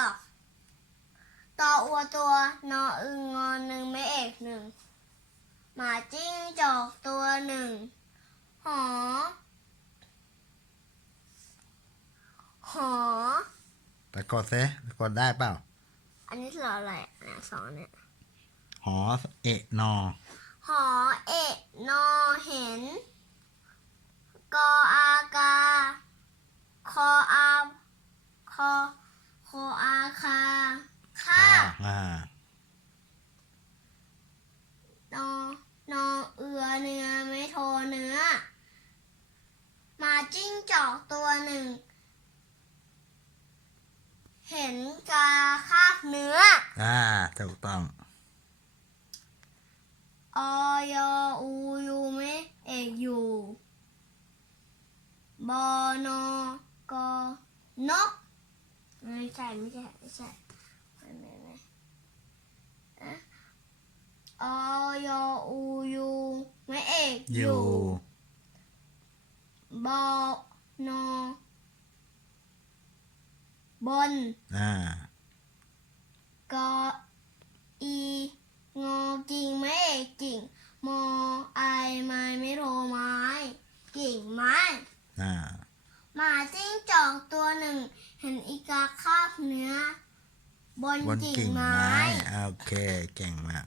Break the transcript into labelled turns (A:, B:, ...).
A: อก ตออัวตัวนออึงงอหนึ่งไม่เอกหนึ่ง หมาจิ้งจอกตัวหนึ่ง หอ หอ
B: ไปกดซิไปกดได้เปล่า
A: อันนี้คืออะไรเนี่ยสองเนี่ย
B: หอเอะนอ
A: หอเอะนอเห็น กออากา คออาคอคออาคาค่า
B: อ่าน
A: อนอเอือเนื้อไม่โท เนื้อ มาจิ้งจอกตัวหนึ่ง เห็นกาคาบเนื้อ
B: อ่าถูกต้อง
A: ออยอูยูไม่เอกอยู่บอนอกนกไม่ใช่ไม่ใช่ไม่ใช่ไม่ไม่ไม่อะออยอูยูไม่เอก
B: อ
A: อยู่ยู่ บอนบน
B: อ่า
A: กออีงอกิ่งไม่เอกกิ่งมอไอไม้ไม่โทไม้ กิ่งไม้
B: อ่า
A: หมาจิ้งจอกตัวหนึ่ง เห็นอีกาคาบเนื้อ บน
B: บน
A: กิ่ง
B: กิ่ง
A: ไม้
B: ไม้ โอเค เก่งมาก